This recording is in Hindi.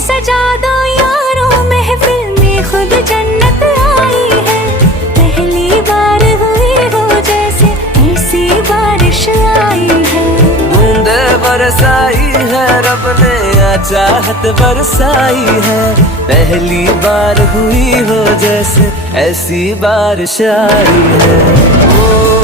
सजा दो यारों, महफिल में खुद जन्नत आई है। पहली बार हुई हो जैसे ऐसी बारिश आई है। बूंदे बरसाई है रब ने, चाहत बरसाई है। पहली बार हुई हो जैसे ऐसी बारिश आई है। ओ